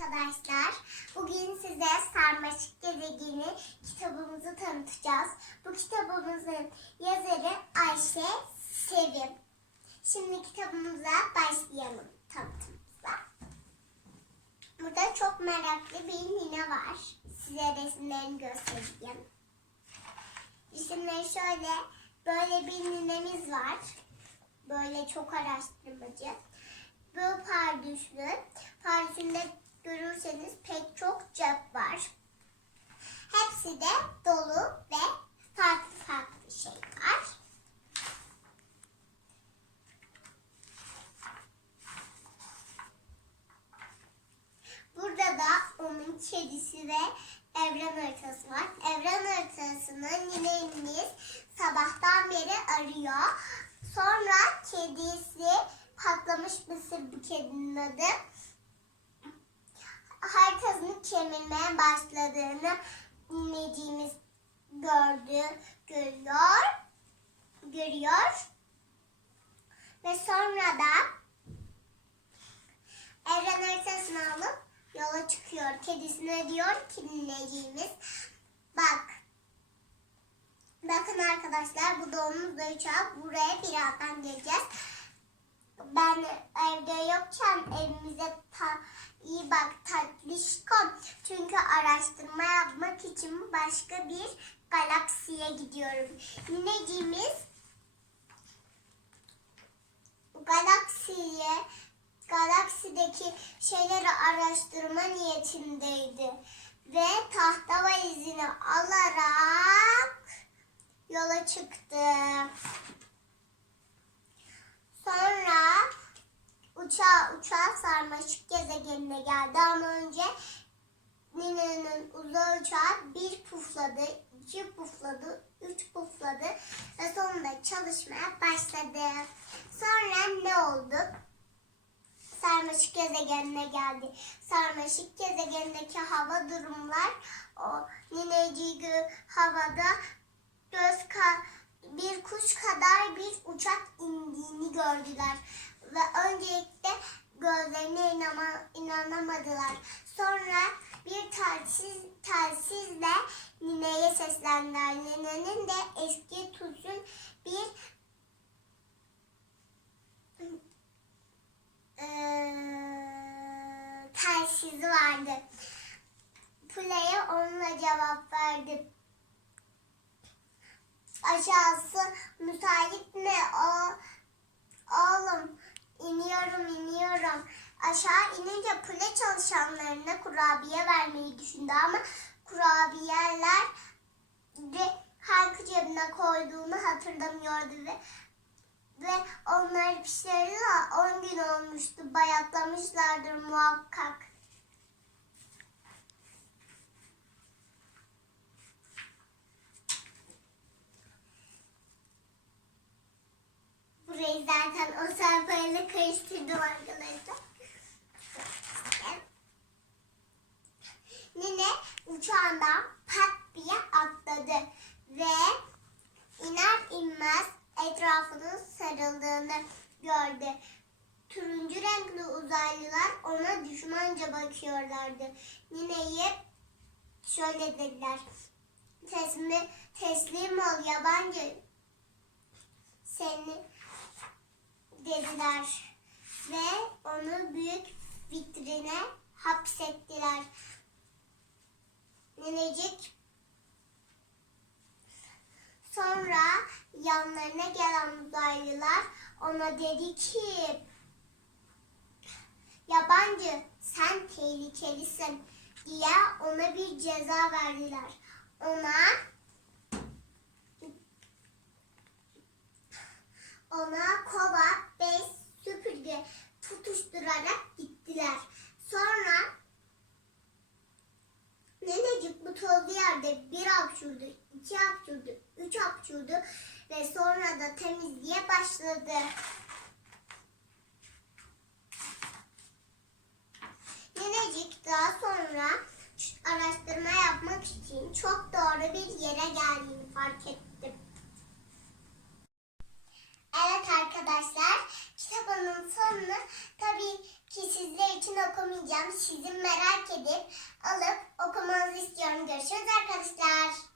arkadaşlar. Bugün size Sarmaşık Gezegeni kitabımızı tanıtacağız. Bu kitabımızın yazarı Ayşe Sevim. Şimdi kitabımıza başlayalım tanıtımıza. Burada çok meraklı bir nine var. Size resimlerini göstereyim. Resimleri şöyle, böyle bir ninemiz var. Böyle çok araştırmacı. Bu pardüslü. Pardüsünde görürseniz pek çok cep var. Hepsi de dolu ve farklı farklı şey var. Burada da onun kedisi ve evren haritası var. Evren haritasını ninemiz sabahtan beri arıyor. Sonra kedisi patlamış mısır bu kedinin adı. Haritasını kemirmeye başladığını nineciğimiz gördü, görüyor, görüyor. Ve sonra da evren haritasını alıp yola çıkıyor. Kedisine diyor ki nineciğimiz bak Bakın arkadaşlar bu domuz uçağı buraya birazdan geleceğiz. Ben evde yokken evimize ta, iyi bak tatlışkom. Çünkü araştırma yapmak için başka bir galaksiye gidiyorum. Nineciğimiz galaksiye galaksideki şeyleri araştırma niyetindeydi. Ve tahta valizini alarak yola çıktı. Sonra uçağa uçağa sarmaşık gezegenine geldi ama önce Nine'nin uzay uçağı bir pufladı, iki pufladı, üç pufladı ve sonunda çalışmaya başladı. Sonra ne oldu? Sarmaşık gezegenine geldi. Sarmaşık gezegenindeki hava durumlar o nineciği havada göz ka bir kuş kadar bir uçak indiğini gördüler. Ve öncelikle gözlerine inama, inanamadılar. Sonra bir telsiz, telsizle nineye seslendiler. Ninenin de eski tuzun bir telsizi vardı. Pula'ya onunla cevap verdi aşağısı müsait mi? O, oğlum iniyorum iniyorum. Aşağı inince kule çalışanlarına kurabiye vermeyi düşündü ama kurabiyeler de halk cebine koyduğunu hatırlamıyordu ve ve onları pişirdi 10 gün olmuştu. Bayatlamışlardır muhakkak. Zaten o sayfayla karıştırdım arkadaşlar. Nine uçağından pat diye atladı ve iner inmez etrafının sarıldığını gördü. Turuncu renkli uzaylılar ona düşmanca bakıyorlardı. Nine'ye şöyle dediler. Teslim, teslim ol yabancı. Seni dediler ve onu büyük vitrine hapsettiler. Nenecik sonra yanlarına gelen uzaylılar ona dedi ki yabancı sen tehlikelisin diye ona bir ceza verdiler. Ona ona kova, bez, süpürge tutuşturarak gittiler. Sonra Nenecik bu tozlu yerde bir hapşurdu, iki hapşurdu, üç hapşurdu ve sonra da temizliğe başladı. Nenecik daha sonra araştırma yapmak için çok doğru bir yere geldiğini fark etti. okumayacağım. Sizin merak edip alıp okumanızı istiyorum. Görüşürüz arkadaşlar.